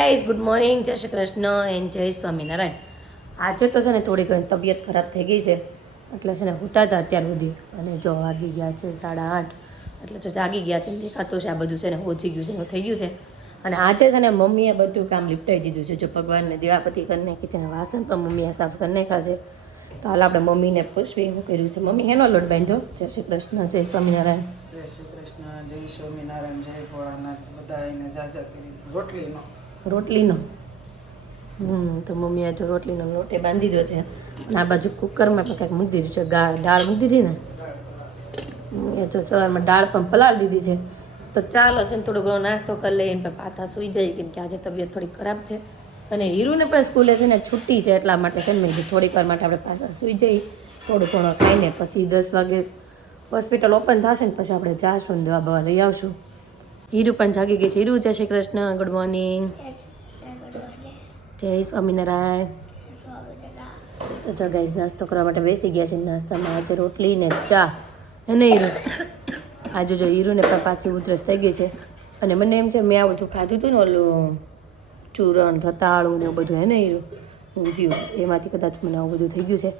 Guys good morning, જય Shri Krishna and જય સ્વામિનારાયણ. આજે તો છે ને થોડીક તબિયત ખરાબ થઈ ગઈ છે, એટલે છે ને ઉઠતા હતા અત્યાર સુધી અને જો વાગી ગયા છે 8:30. એટલે જો જાગી ગયા છે, દેખાતું છે આ બધું છે ને ઓછી ગયું છે, એવું થઈ ગયું છે. અને આજે છે ને મમ્મીએ બધું કામ લીપટાઈ દીધું છે. જો ભગવાનને દીવાપતિ કરી નાખી છે ને વાસણ પણ મમ્મીએ સાફ કરી નાખ્યા છે. તો હાલ આપણે મમ્મીને પૂછવી શું કર્યું છે. મમ્મી હેનો લોટ બાંધ્યો? જય શ્રી કૃષ્ણ, જય સ્વામિનારાયણ. જય શ્રી કૃષ્ણ, જય સ્વામિનારાયણ, જય ભોળાનાથ. બધા એને જાજા કરી રોટલીનો તો મમ્મીએ જો રોટલીનો લોટે બાંધી દીધો છે. અને આ બાજુ કુકરમાં પણ કંઈક મૂકી દીધું છે, દાળ મૂકી દીધી ને. એ જો સવારમાં દાળ પણ પલાળી દીધી છે. તો ચાલો છે ને થોડો ઘણો નાસ્તો કરી લઈએ ને પાછા સૂઈ જઈએ, કેમ કે આજે તબિયત થોડી ખરાબ છે. અને હીરુને પણ સ્કૂલે છે ને છુટ્ટી છે, એટલા માટે છે ને મેં થોડીક વાર માટે આપણે પાછા સૂઈ જઈએ, થોડું ઘણો ખાઈને પછી 10 વાગે હોસ્પિટલ ઓપન થશે ને પછી આપણે જાશું ને દવા બવા લઈ આવશું. હીરુ પણ જાગી ગઈ છે. હીરુ, જય શ્રી કૃષ્ણ, ગુડ મોર્નિંગ, જય સ્વામિનારાયણ. તો જો ગાઈઝ નાસ્તો કરવા માટે બેસી ગયા છે. નાસ્તામાં આજે રોટલી ને ચા. અને હીરુ આજે જો હીરુને પણ પાછી ઉધરસ થઈ ગઈ છે. અને મને એમ છે મેં આવું બધું ખાધું હતું ને ઓલું ચૂરણ રતાળું ને એવું બધું, હે ને હીરુ ઊંધિયું, એમાંથી કદાચ મને આવું બધું થઈ ગયું છે.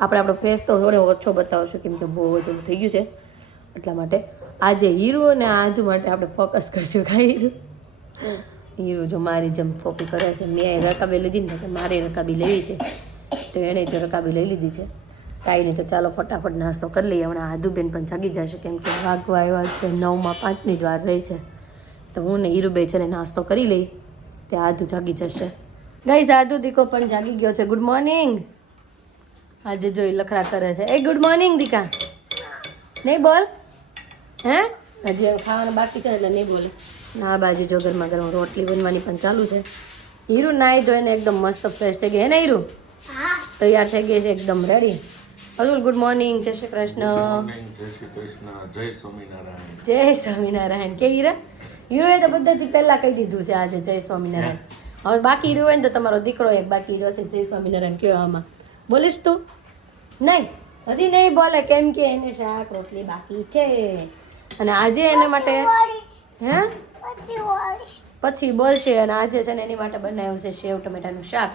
આપણો ફેસ તો થોડો ઓછો બતાવશું, કેમ કે બહુ બધું થઈ ગયું છે. એટલા માટે આજે હીરુ અને આજુ માટે આપણે ફોકસ કરશું. કાંઈ હીરુ જો મારી જેમ કોપી કરે છે. મેં રકાબી લીધી ને તો મારે રકાબી લેવી છે, તો એણે જો રકાબી લઈ લીધી છે. કાંઈ નહીં, તો ચાલો ફટાફટ નાસ્તો કરી લઈએ. હમણાં આદુબેન પણ જાગી જશે, કેમ કે વાગવા આવ્યા છે 9:05 જ વાર રહી છે. તો હું ને હીરુબેન છે ને નાસ્તો કરી લઈ, ત્યાં આદુ જાગી જશે. ગાઈઝ આદુ દીકો પણ જાગી ગયો છે. Good morning. આજે જોઈ લખડા કરે છે. એ ગુડ મોર્નિંગ દીકા. નહીં બોલ, હે હજી ખાવાનું બાકી છે એટલે નહીં બોલે. ના બાજુ જો ગરમા ગરમ રોટલી બનવાની પણ ચાલુ છે. હીરુ નાહી ધોઈને એકદમ મસ્ત ફ્રેશ થઈ ગઈ, હે ને હીરુ? તૈયાર થઈ ગઈ છે, એકદમ રેડી. અતુલ ગુડ મોર્નિંગ, જય શ્રી કૃષ્ણ. જય શ્રી કૃષ્ણ, જય સ્વામિનારાયણ. જય સ્વામિનારાયણ. કે હીરા હીરોએ તો બધાથી પહેલા કહી દીધું છે આજે જય સ્વામિનારાયણ. હવે બાકી રહ્યું હોય ને તો તમારો દીકરો એક બાકી રહ્યો છે જય સ્વામિનારાયણ કહેવામાં. બોલીશ તું? નહીં, હજી નહીં બોલે, કેમ કે એને શાક રોટલી બાકી છે. અને આજે એના માટે હે પછી બોલશે. અને આજે છે ને એની માટે બનાવ્યું છે સેવ ટમેટાનું શાક.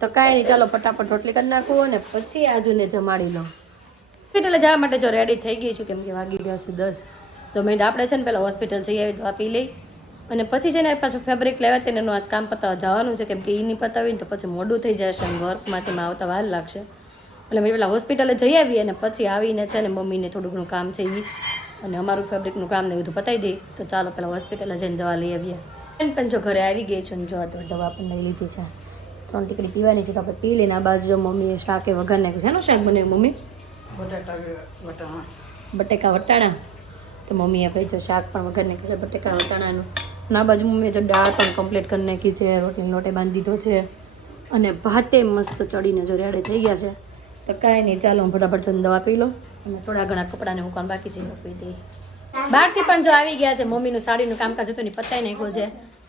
તો કાંઈ નહીં, ચાલો ફટાફટ રોટલી કરી નાખું અને પછી આજુને જમાડી લો. હોસ્પિટલે જવા માટે જો રેડી થઈ ગઈ છું, કેમ કે વાગી ગયા છું 10. તો મેં આપણે છે ને પહેલાં હોસ્પિટલ જઈ આવી દવા પી લઈ, અને પછી છે ને પાછું ફેબ્રિક લેવા તેને એનું આજ કામ પતાવવા જવાનું છે, કેમ કે એ નહીં પતાવીને તો પછી મોડું થઈ જશે અને વર્કમાંથી આવતા વાર લાગશે. એટલે મેં પેલા હોસ્પિટલે જઈ આવીએ અને પછી આવીને છે ને મમ્મીને થોડું ઘણું કામ છે એ અને અમારું ફેબ્રિકનું કામ ને બધું પતાવી દઈ. તો ચાલો પહેલાં હોસ્પિટલે જઈને દવા લઈ આવીએ. પણ જો ઘરે આવી ગઈ છું ને જો દવા પણ લઈ લીધી છે. 3 ટીકડી પીવાની છે તો આપણે પી લઈને આ બાજુ જો મમ્મીએ શાકે વઘાર નાખ્યું છે. એનું શાક બનાવ્યું મમ્મી? બટેકા વટાણા. તો મમ્મીએ કહી જો શાક પણ વઘાર નાખ્યું છે બટેકા વટાણાનું. અને આ બાજુ મમ્મીએ જો દાળ પણ કમ્પ્લીટ કરી નાખી છે, રોટલી લોટે બાંધી દીધો છે અને ભાતે મસ્ત ચડીને જો રેડે થઈ ગયા છે. તો કાંઈ નહીં, ચાલો હું ફટાફટ દવા પી લો અને થોડા ઘણા કપડાને મૂકવાનું બાકી છે મૂકી દઈ. બહારથી પણ જો આવી ગયા છે, મમ્મીનું સાડીનું કામકાજ હતું ને પતાઈ નાખ્યું છે.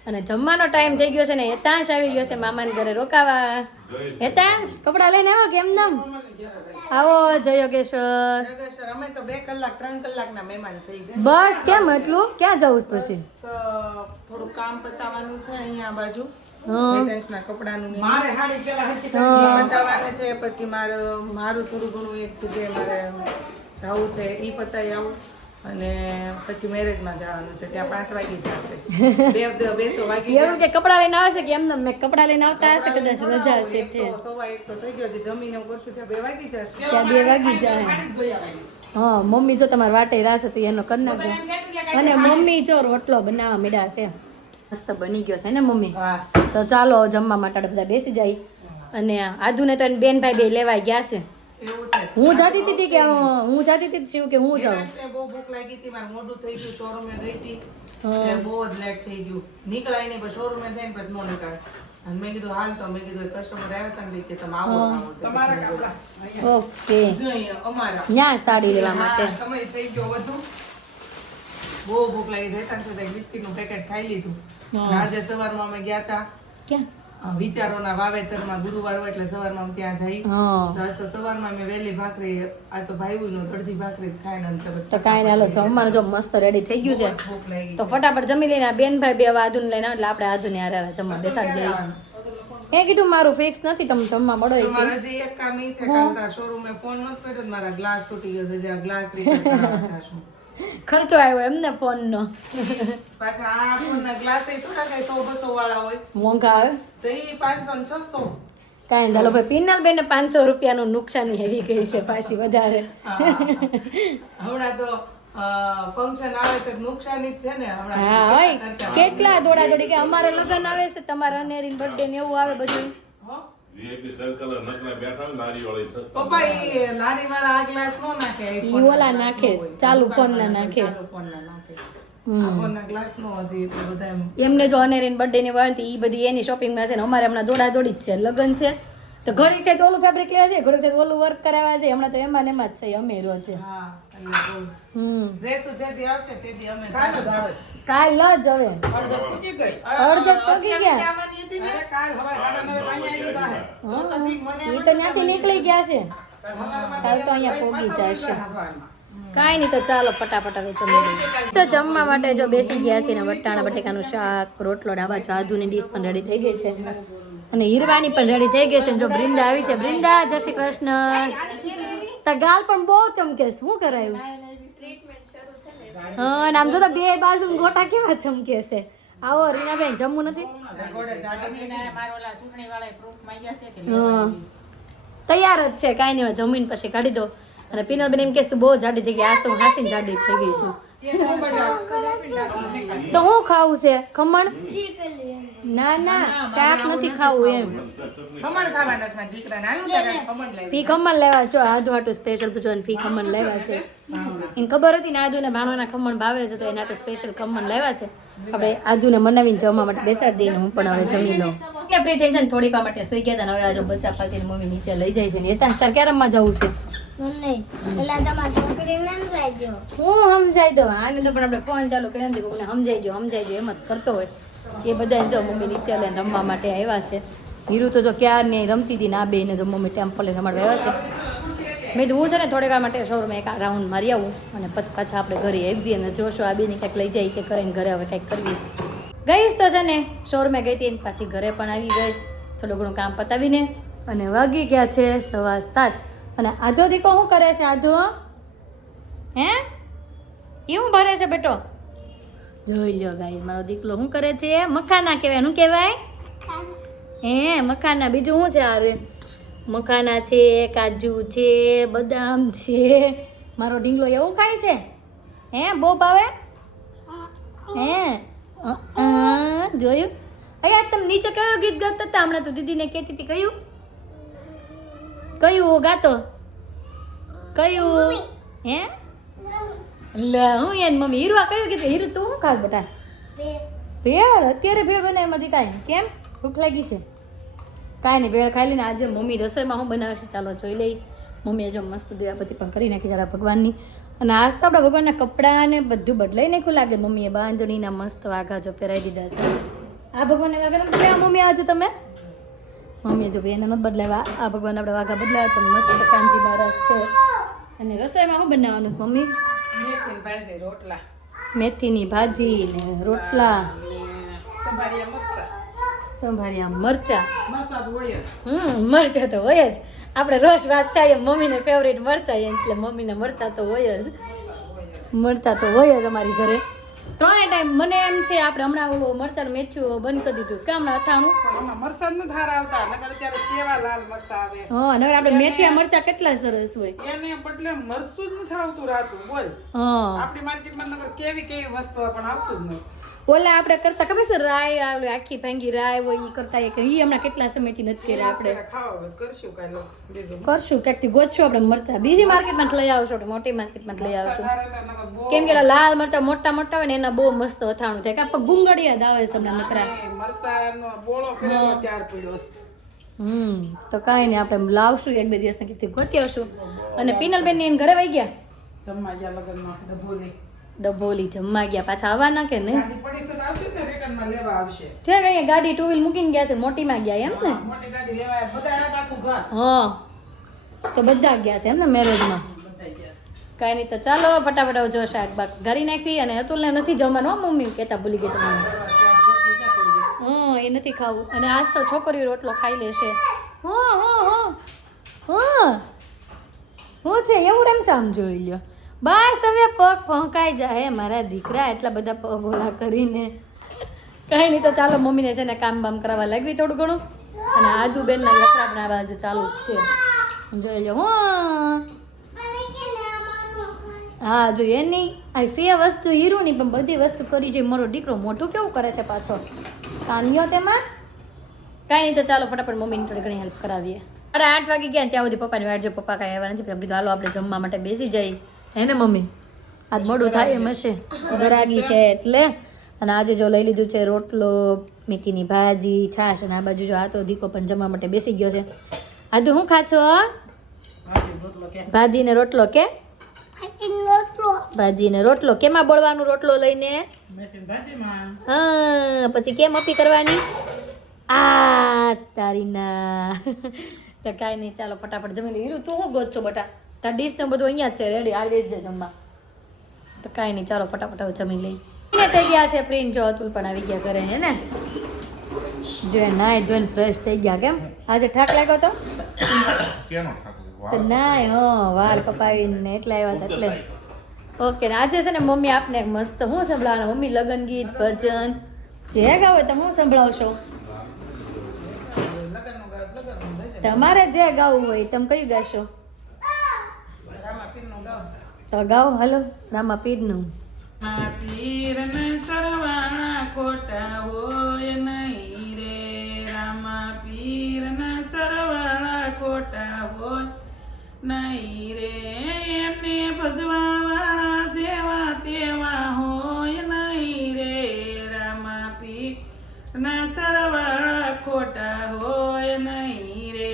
અને જમવાનો ટાઈમ થઈ ગયો છે ને હેતાંશ આવી ગયો છે મામાને ઘરે રોકાવા. હેતાંશ કપડાં લઈને આવો કેમ નામ? આવો જય યોગેશ્વર. અમે તો 2 કલાક 3 કલાકના મહેમાન થઈ ગયા. બસ કેમ એટલું? ક્યાં જવું પછી? થોડું કામ પતાવવાનું છે અહીંયા બાજુ. હા વેદાંશના કપડાનું મારે હાડી પેલા પતાવવાનું છે. પછી મારું થોડું ઘણું એક જગ્યાએ મારે જવું છે, ઈ પતાવી આવું. અને પછી મેરેજમાં જવાનું છે, ત્યાં 5 વાગી જશે. બે તો વાગી એવું કે કપડાં લઈને આવશે કે એમને મેં કપડાં લઈને આવતા હશે, કદાચ રજા હશે તે. 1:15 તો થઈ ગયો છે. જમીને કરશું ત્યાં 2 વાગી જશે. ત્યાં 2 વાગી જાય. હા મમ્મી જો તમારે વાટે રાશે તો એનો કરી નાખો. અને મમ્મી જો રોટલો બનાવવા મીડા છે, મસ્ત બની ગયો છે ને મમ્મી. તો ચાલો જમવા માટે બધા બેસી જાય. અને આધુને તો બેન ભાઈ બે લેવાય ગયા છે. હું જાતી હતી કે હું જાતી હતી શિવ કે હું જાઉં? બહુ ભૂખ લાગી હતી, મારે મોડું થઈ ગયું, શોરૂમે ગઈ હતી, બહુ જ લેટ થઈ ગયું. નીકળાય નહીં, પછી શોરૂમે જઈને પછી નો નીકળાય. અને મેં કીધું હાલ તો મેં કીધું કસ્ટમર આવ્યા હતા ને કે તમે આવો. ઓકે અમારા ત્યાં સાડી લેવા માટે સમય થઈ ગયો બધું. બહુ ભૂખ લાગી હતી. બિસ્કીટ નું પેકેટ ખાઈ લીધું. આજે સવારમાં અમે ગયા હતા ક્યાં વિચારોના વાવેતરમાં ગુરુવાર હોય એટલે સવારમાં અમે ત્યાં જઈ હા તો આજ તો સવારમાં મેં વહેલી ભાખરી આ તો ભાઈનું અડધી ભાખરી જ ખાઈને અને તરત તો કાંઈ નહીં, હાલો જમવાનું જો મસ્ત રેડી થઈ ગયું છે ભૂખ લાગી તો ફટાફટ જમી લઈને આ બેનભાઈ બે આદુને લઈને આવે એટલે આપણે આદુને હારે જમવા બેસાડી દઈએ. એ કીધું મારું ફિક્સ નથી, તમે જમવા મળો એ મારા હજી એક કામ ઈ છે કાલતા શોરૂમે ફોન નતો કર્યો તો મારા ગ્લાસ તૂટી ગયો છે જે આ ગ્લાસ રિપેર કરાવવા જાશું. ખર્ચો આવ્યો એમને ફોનનો, પાછા આ ફોનના ગ્લાસ એ થોડા કઈ 100-200 વાળા હોય મોંઘા આવે. તો ઈ 500 ને 600. કાંઈ ચાલો ભાઈ પિનલબેનને 500 રૂપિયાનું નુકસાની આવી ગઈ છે પાછી વધારે. હમણાં તો ફંક્શન આવે છે નુકસાની જ છે ને હમણાં હા હોય કેટલા દોડા દોડી કે અમારે લગ્ન આવે છે, તમારા અનેરીન બર્થડે ને એવું આવે બધું. વીઆઈપી સર્કલ નકરા બેઠા હોય લારી વાળી સસ્તા પપ્પા ઈ લારી વાળા આ ગ્લાસ નો નાખે ઈ ઓલા નાખે, ચાલુ ફોનના નાખે. ફોનના નાખે આ ફોનના ગ્લાસ નો હજી એટલું બધા એમ એમને જો અનેરીન બર્થડે ની વાત એ બધી એની શોપિંગમાં છે ને અમારે હમણાં દોડા દોડી જ છે, લગ્ન છે તો ઘડી થાય તો ઓલું ફેબ્રિક લેવા છે, ઘડી થાય તો ઓલું વર્ક કરાવવા છે, હમણાં તો એમાં ને એમાં જ છે અમે રોજ. હા એટલે ડ્રેસ જેથી આવશે તેથી અમે કાલ જ આવે કાલ જ હવે અડધો પૂજી ગઈ અડધે પગી ગયા. આવવાની હતી ને કાલ હવાર 9:30 અહીંયા આવી જાહે તો ઠીક મને એ તો ત્યાંથી નીકળી ગયા છે, કાલ તો અહીંયા પોગી જશે. કાંઈ નહીં તો ચાલો ફટાફટ હવે જમી લઈએ. તો જમવા માટે જો બેસી ગયા છે ને વટાણા બટેકાનું શાક, રોટલો, ડાબા જાદુની ડીશ પણ રેડી થઈ ગઈ છે અને હીરવાની પણ રેડી થઈ ગઈ છે. જો બ્રિંદા આવી છે, બ્રિંદા જય શ્રી કૃષ્ણ. તા ગાલ પણ બહુ ચમકે છે, શું કરાયું? હા અને આમ જો તો બે બાજુ ગોટા કેવા ચમકે છે. આવો રીનાબેન જમવું નથી? હા તૈયાર જ છે, કાંઈ નહીં જમીન પછી કાઢી દો. અને પિનલબેન એમ કહેશે તું બહુ જાડી થઈ ગઈ, આજ તો હું હાસીને જાડી થઈ ગઈ છું. તો હું ખાવું છે ખમણ? ના ના શાક નથી ખાવું એમ. ખમણ ખાવાના છે દીકરાને હાલું તારે ખમણ લાવી ફી ખમણ લેવા છો, આદુ હાટું સ્પેશિયલ પૂછવાનું ફી ખમણ લેવા છે. એને ખબર હતી ને આદુ ને ભાણવાના ખમણ ભાવે છે તો એના હાટું સ્પેશિયલ ખમણ લેવા છે. આપણે આદુને મનાવીને જમવા માટે બેસાડી દઈને હું પણ હવે જમી લઉં. એટલે ફ્રી થઈ જાય ને થોડીક વાર માટે સુઈ ગયા હતા ને હવે આજે બચ્ચા પાતીને મમ્મી નીચે લઈ જાય છે ને એ તાર કેરમમાં જવું છે. હું સમજાઈ દઉં આને તો પણ આપણે ફોન ચાલુ કર્યા નથી, કોઈને સમજાઈ દો એમ જ કરતો હોય. એ બધા જો મમ્મી નીચે લઈને રમવા માટે આવ્યા છે. હીરુ તો જો ક્યારની રમતી હતી ને આ બેને જો મમ્મી ટેમ્પલે રમાડવા આવ્યા છે. મેં તો હું છે ને થોડીક વાર માટે શોરૂમમાં એક રાઉન્ડ મારી આવું અને પછી પાછા આપણે ઘરે આવીએ અને જોશો આ બેને કંઈક લઈ જાય કે કરીને ઘરે હવે કંઈક કરવી. ગઈશ તો છે ને શોરૂમે ગઈ હતી પાછી ઘરે પણ આવી ગઈ થોડું ઘણું કામ પતાવીને અને વાગી ગયા છે 7:15. અને આધો દીકો શું કરે છે? આધો હે એવું ભરે છે બેટો? જોઈ લ્યો ગાઈસ મારો દીકલો શું કરે છે? મખાના કહેવાય. શું કહેવાય? હે મખાના. બીજું શું છે? અરે મખાના છે, કાજુ છે, બદામ છે. મારો ઢીંગલો એવું ખાય છે? હે બહુ ભાવે? હે જોયું? અહીંયા તમે નીચે કયું ગીત ગાતા હતા હમણાં? તું દીદીને કહેતી હતી કયું કયું ગાતો? કયું? હે લે હું એન મમ્મી હીરવા કયું કીધું? હીરુ તું શું ખાસ બેટા? ભેળ. અત્યારે ભેળ બનાવે એમાંથી કાંઈ કેમ ભૂખ લાગી છે? કાંઈ નહીં ભેળ ખાઈ લઈને આજે મમ્મી રસોઈમાં શું બનાવે છે ચાલો જોઈ લઈ. મમ્મીએ જો મસ્ત દીવાબત્તી પણ કરી નાખી જરા ભગવાનની. અને આજ તો આપણા ભગવાનના કપડાં ને બધું બદલાઈ નાખ્યું લાગે. મમ્મીએ બાંધણીના મસ્ત વાઘા જો પહેરાવી દીધા છે. આ ભગવાનના વાઘા નથી બદલાવ્યા મમ્મી આજે તમે? મમ્મીએ જો એને નથી બદલાવ્યા. આ ભગવાન આપણે વાઘા બદલાવ્યા તો મસ્ત કાંજી મહારાજ છે. અને રસોઈમાં શું બનાવવાનું છે મમ્મી? મેથીની ભાજી રોટલા, મેથીની ભાજી ને રોટલા, સંભાળિયા મરચા. સંભાળ્યા મરચા. મરચા તો હોય જ. મરચા તો હોય જ. આપણે રોજ વાત થાય મમ્મીને ફેવરેટ મરચા એટલે મમ્મીને મરચા તો હોય જ. મરચા તો હોય જ અમારી ઘરે ત્રણે ટાઈમ. મને એમ છે આપણે હમણાં ઓલો મરચાનું મેથ્યું બંધ કરી દીધું છે હમણાં અથાણું. આમાં મરચાં જ નથી હારા આવતા નકર અત્યારે કેવા લાલ મરચાં આવે. હા નકર આપણે મેથીયા મરચા કેટલા સરસ હોય. એને બદલે મરચું જ નથી આવતું રાતું બોલ. હા આપણી માર્કેટમાં નકર કેવી વસ્તુ પણ આવતું જ નથી. ઓલા આપણે કરતા ખબર છે રાય આવે આખી ભાંગી રાય હોય એ કરતા એ હમણાં કેટલા સમયથી નથી કર્યા. આપણે ખાવા કરશું કાલે બીજું કરશું ક્યાંકથી ગોતશું આપણે મરચા. બીજી માર્કેટમાં લઈ આવશું આપણે મોટી માર્કેટમાં લઈ આવશું. કેમ કે લાલ મરચા મોટા મોટા હોય ને એના બહુ મસ્ત અથાણું થાય. કાં ગુંગળિયા જ આવે છે તમને નકરા. મરચાનો બોળો કરેલો ત્યાર પડ્યો છે. તો કાંઈ નહીં આપણે લાવશું એક બે દિવસના કીધું ગોતી આવશું. અને પિનલબેન ને ઘરે વહી ગયા જમવા ગયા લગનમાં ડભોલી. ડભોલી જમવા ગયા. પાછા આવવાના કે નહીં? ગાડી પડી છે તો આવશે ને રિટર્નમાં લેવા આવશે. ઠેક અહીંયા ગાડી ટુ વ્હીલ મૂકીને ગયા છે, મોટીમાં ગયા એમ ને? હા, મોટી ગાડી લેવા આવ્યા. બધા આવ્યા આખું ઘર. હા, તો બધા ગયા છે એમ ને મેરેજમાં? બધા ગયા છે. કાંઈ નહીં, તો ચાલો ફટાફટ હવે જો શાક બાક ઘરી નાખવી. અને અતુલને નથી જમવાનું, હો મમ્મી કહેતા ભૂલી ગઈ તમને. એ નથી ખાવું. અને આજ તો છોકરીઓ રોટલો ખાઈ લેશે. હું છે એવું રમશે, આમ જોઈ લ્યો. બસ હવે પગ ફંકાઈ જાય મારા દીકરા, એટલા બધા પગ ઓલા કરીને. કાંઈ નહીં, તો ચાલો મમ્મીને છે ને કામ બામ કરાવવા લાગવી થોડું ઘણું. અને આદુ બેનના લખડા બનાવવા આજે ચાલુ જ છે, જોઈ લો. હા જો એની આ સે વસ્તુ હીરું ની પણ બધી વસ્તુ કરી છે. મારો દીકરો મોટું કેવું કરે છે પાછો, કાન્યો તેમાં. કાંઈ નહીં, તો ચાલો ફટાફટ મમ્મીને થોડી ઘણી હેલ્પ કરાવીએ. 8:30 વાગી ગયા, ત્યાં સુધી પપ્પાની વાટ જો. પપ્પા કાંઈ આવ્યા નથી. કીધું હાલો આપણે જમવા માટે બેસી જઈએ, હે ને મમ્મી? આજ મોડું થાય એમ હશે, ગરાગી છે એટલે. અને આજે જો લઈ લીધું છે રોટલો, મેથીની ભાજી, છાશ. અને આ બાજુ જો આ તો દીકો પણ જમવા માટે બેસી ગયો છે. આજે હું ખાશો? ભાજી ને રોટલો કે? ભાજી ને રોટલો. કેમાં બોળવાનું રોટલો લઈને? હા, પછી કેમ અપી કરવાની? આ તારી ના. તો કાંઈ નહીં, ચાલો ફટાફટ જમી લે. હીરું તું શું ગોત છો બટા? તાર ડીશ ને બધું અહીંયા જ છે રેડી, આવી જ જમવા. તો કાંઈ નહીં, ચાલો ફટાફટ હવે જમી લઈ. થઈ ગયા છે પ્રિન્ટ, જો અતુલ પણ આવી ગયા ઘરે, હે ને? જો નાય ધોઈને ફ્રેશ થઈ ગયા. કેમ આજે ઠાક લાગ્યો તો? નાય વાલ કપાવીને એટલા આવ્યા હતા એટલે. ઓકે, આજે છે ને મમ્મી આપને એક મસ્ત શું સંભળાવવાનું? મમ્મી લગન ગીત, ભજન જે ગાવ હોય તમે શું સંભળાવશો? તમારે જે ગાવું હોય તમે કયું ગાશો? તો ગાઓ, હલો. રામા પીરનું. પીરના સરવાણા ખોટા હોય નહીં રે, રામા પીરના સરવાણા ખોટા હોય નહીં રે, એને ભજવા વાળા જેવા તેવા હોય નહીં રે, રામા પીરના સરવાળા ખોટા હોય નહીં રે,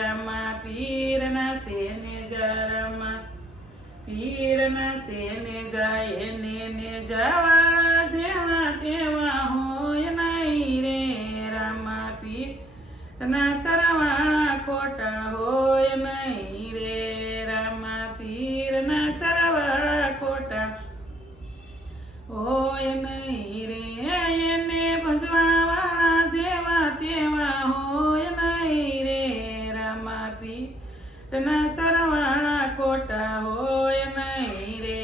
રામા પીરના સેને જારામાં પીરના સેને જાય એને જવાળા જેવા તેવા હોય નહીં રે, રામા પીરના સરવાળા ખોટા હોય નહીં રે, રામા પીરના સરવાળા ખોટા હોય નહીં રે, એને ભજવા વાળા જેવા તેવા હોય નહીં રે, રામા પીરના સરવાળા ખોટા હોય નહીં રે,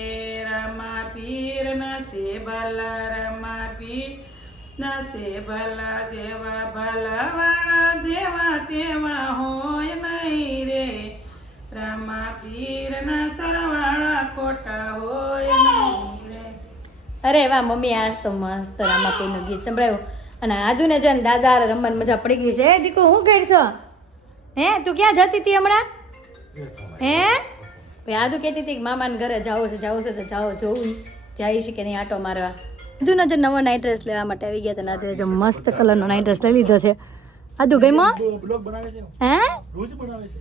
રામા પીરના સેબાલા, રામા પીરના સેબાલા જેવા ભલા વાળા જેવા તેવા હોય નહીં રે, રામા પીરના સરવાળા ખોટા હોય નહીં રે. અરે વાહ મમ્મી, આજ તો મસ્ત રામા પીરનું ગીત સંભળાયું. અને આજુને જો ને દાદા રમવાની મજા પડી ગઈ છે. દીકુ શું કરશો? હે તું ક્યાં જતી હતી હમણાં? હે ભાઈ આદુ કહેતી હતી કે મામાને ઘરે જાવું છે તો જાઓ, જોવું જાય છે કે નહીં આટો મારવા. આદુનો જો નવો નાઇટ ડ્રેસ લેવા માટે આવી ગયા હતા. આજે જો મસ્ત કલરનો નાઇટ ડ્રેસ લઈ લીધો છે. આદુ ગમ્યો? હે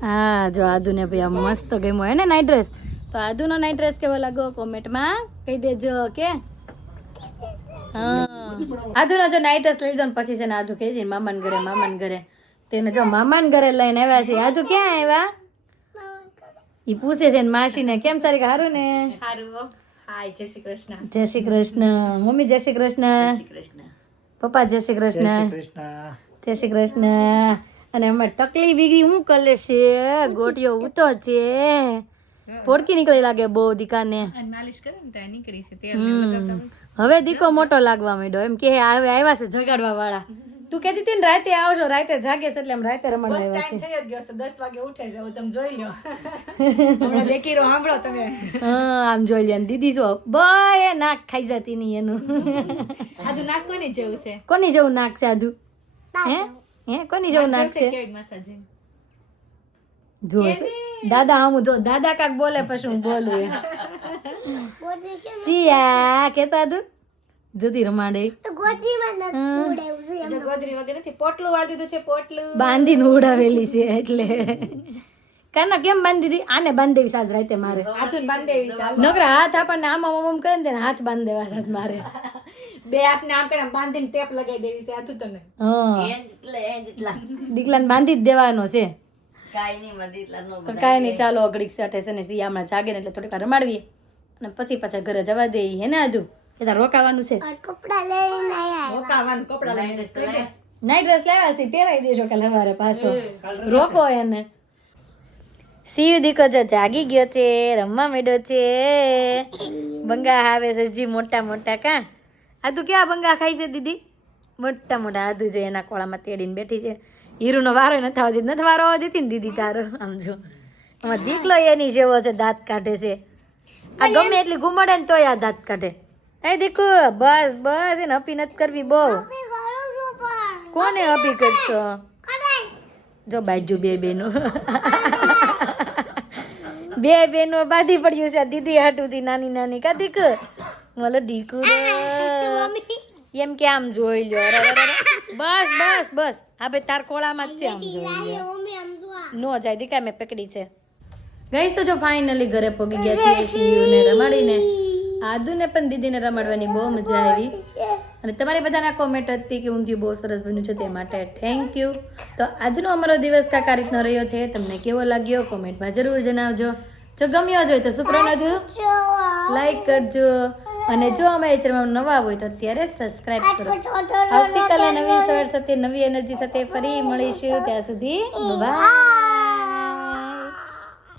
હા, જો આદુને ભાઈ આ મસ્ત ગમ્યો હે ને નાઇટ ડ્રેસ. તો આદુનો નાઇટ ડ્રેસ કેવો લાગો કોમેન્ટમાં કહી દેજો કે. હા, આદુનો જો નાઇટ ડ્રેસ લઈ લીધો ને પછી છે ને આદુ કહી દે મામાને ઘરે તેને જો મામાને ઘરે લઈને આવ્યા છે. આદુ ક્યાં આવ્યા? ઈ પૂછે છે ને માસીને કેમ સારી હારું ને? હારું. હાય, જય શ્રી કૃષ્ણ. જય શ્રી કૃષ્ણ મમ્મી. જય શ્રી કૃષ્ણ પપ્પા. જય શ્રી કૃષ્ણ. જય શ્રી કૃષ્ણ. અને અમે ટકલી બીગી શું કરે છે? ગોટીઓ ઉતો છે, પોડકી નીકળી લાગે બહુ દીકાને. માલિશ કરે ને ત્યાં નીકળી છે તેલ લગાવતા હોય. હવે દીકો મોટો લાગવા માંડ્યો એમ કે હવે આવ્યા છે જગાડવા વાળા. તું કહેતી હતી ને રાતે આવજો, રાતે જાગે છે એટલે એમ રાતે રમણ બસ આવ્યા ટાઈમ છે. થઈ જ ગયો છે, 10 વાગે ઉઠે છે. હવે તમે જોઈ લો. હમણાં દેખી રહો, સાંભળો તમે. હા આમ જોઈ લે. દીદી શું બય નાક ખાઈ જતી નહીં એનું. આદુ નાક કોની જેવું છે? કોની જેવું નાક છે આદુ? હે કોની જેવું નાક છે? કેવી મસાજ જો દાદા આમ જો દાદા કાક બોલે પછી હું બોલું એમ. સિયા કેતા તું જુદી રમાડે ગોદરી વગર નથી, પોટલું વાળી દીધું છે. પોટલું બાંધીને ઉડાવેલી છે એટલે કાના કેમ બાંધી દીધી આને બાંધી દેવી સાજ રાતે મારે હાથું બાંધી દેવી છે. નકરા હાથ આપણને આમાં આમ કરે ને તેને હાથ બાંધી દેવા સાજ મારે બે હાથને આમ કરીને બાંધીને ટેપ લગાવી દેવી છે હાથું તને. હા દીકલાને બાંધી જ દેવાનો છે તો કાંઈ નહીં ચાલો ઘડીક સાથે છે ને સિયા હમણાં જાગે ને એટલે થોડીક વાર રમાડવીએ અને પછી પાછા ઘરે જવા દઈએ હે ને આદુ એ તાર રોકાવાનું છે રોકાવાનું કપડાં લઈને જોઈ લે. નાઈટ ડ્રેસ લાવ્યા છે પહેરાઈ દેજો કાલે સવારે પાછો રોકો એને સીયુ દીકો જો જાગી ગયો છે રમવા માંડ્યો છે બંગા આવે છે જી મોટા મોટા કા આદુ કેવા બંગા ખાઈ છે દીદી મોટા મોટા આદુ જો એના કોળામાં તેડીને બેઠી છે હીરુનો વારો નથી આવવા દીધી નથી વારો આવવા દેતી ને દીદી તારો આમ જો આમાં દીકલો એની જેવો છે દાંત કાઢે છે આ ગમે એટલી ઘુમડે ને તોય આ દાંત કાઢે એ દીકુ બસ બસ એને અપી નથી કરવી બહુ કોને અપી કરશો જો બાજુ બે બેનો બે બેનો બાંધી પડ્યું છે દીદી હાટુથી નાની નાની કા દીકુ મને દીકુ એમ કે આમ જોઈ લો બસ બસ બસ હા ભાઈ તાર કોળામાં જ છે આમ જોઈ લો નો જાય દીકા મેં પકડી છે ગઈશ તો જો ફાઇનલી ઘરે પહોંચી ગયા છીએ સીયુને રમાડીને આદુને પણ દીદીને રમાડવાની બહુ મજા આવી અને તમારી બધાના કોમેન્ટ હતી કે ઊંધિયું બહુ સરસ બન્યું છે તે માટે થેન્ક યુ તો આજનો અમારો દિવસ કાંઈક આ રીતનો રહ્યો છે તમને કેવો લાગ્યો કોમેન્ટમાં જરૂર જણાવજો જો ગમ્યો હોય તો શું કરવાનું લાઈક કરજો અને જો અમારી ચેનલમાં નવા હોય તો અત્યારે સબસ્ક્રાઇબ કરો આવતીકાલે નવી સવાર સાથે નવી એનર્જી સાથે ફરી મળીશું ત્યાં સુધી બાય